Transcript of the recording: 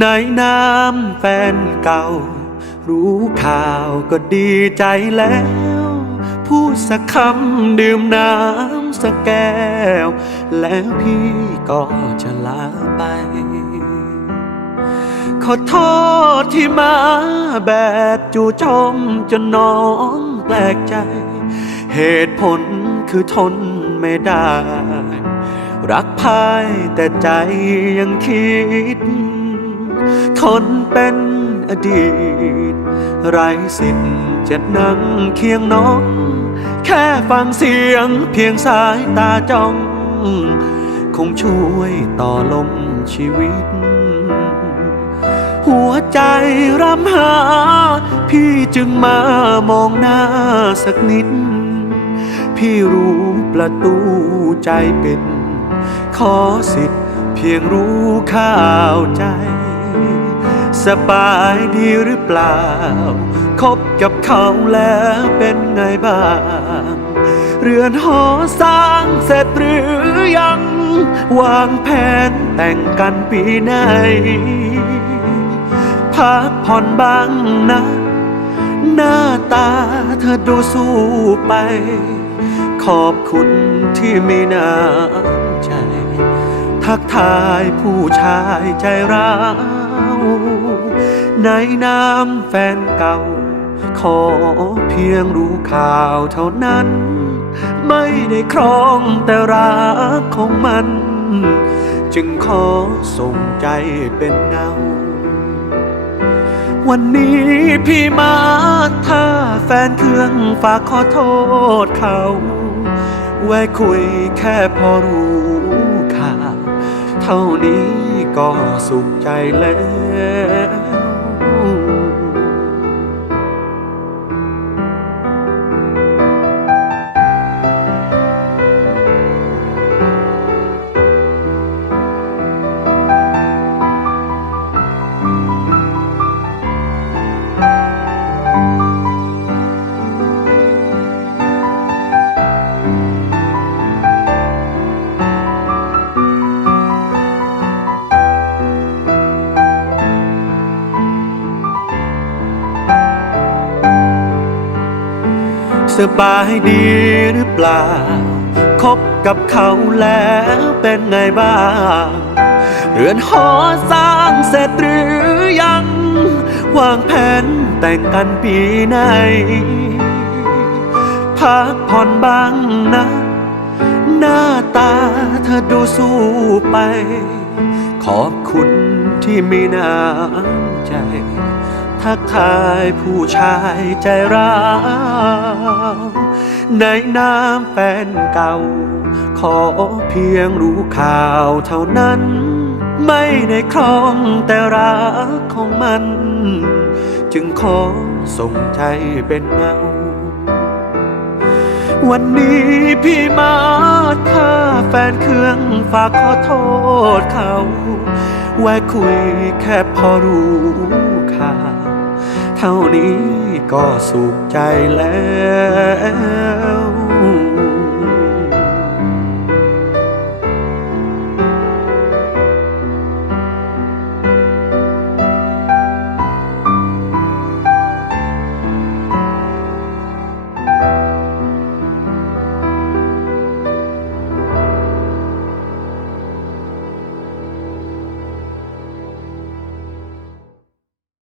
ในน้ำแฟนเก่า รู้ข่าวก็ดีใจแล้ว พูดสักคำดื่มน้ำสักแก้ว แล้วพี่ก็จะลาไป ขอโทษที่มาแบบจู่โจมจนน้องแปลกใจ เหตุผลคือทนไม่ได้ รักพายแต่ใจยังคิด คนเป็นอดีต ไรสิทธิ์จะนั่งเคียงน้อง แค่ฟังเสียงเพียงสายตาจ้อง คงช่วยต่อลมชีวิต หัวใจรำหา พี่จึงมามองหน้าสักนิด พี่รู้ประตูใจเป็นขอสิทธิ์เพียงรู้ข่าวใจ สบายดีหรือเปล่า คบกับเขาแล้วเป็นไงบ้าง เรือนหอสร้างเสร็จหรือยัง วางแผนแต่งกันปีไหน พักผ่อนบ้างนะ หน้าตาเธอดูสู้ไป ขอบคุณที่มีน้ำใจ ทักทายผู้ชายใจร้าว ในน้ำแฟนเก่า ขอเพียงรู้ข่าวเท่านั้น ไม่ได้ครองแต่รักของมัน จึงขอส่งใจเป็นเงา วันนี้พี่มาถ้าแฟนเครื่องฝากขอโทษเขาไว้คุยแค่พอรู้ข่าวเท่านี้ ก็สุขใจแล้ว สบายดีหรือเปล่า คบกับเขาแล้วเป็นไงบ้าง เรือนหอสร้างเสร็จหรือยัง วางแผนแต่งกันปีไหน พักผ่อนบ้างนะ หน้าตาเธอดูสู้ไป ขอบคุณที่มีน้ำใจ ทักทายผู้ชายใจร้าวในน้ำแฟนเก่า ขอเพียงรู้ข่าวเท่านั้น ไม่ได้ครองแต่รักของมัน จึงขอส่งใจเป็นเงา วันนี้พี่มาถ้าแฟนเครื่องฝากขอโทษเขา แวะคุยแค่พอรู้ข่าว เท่านี้ก็สุขใจแล้ว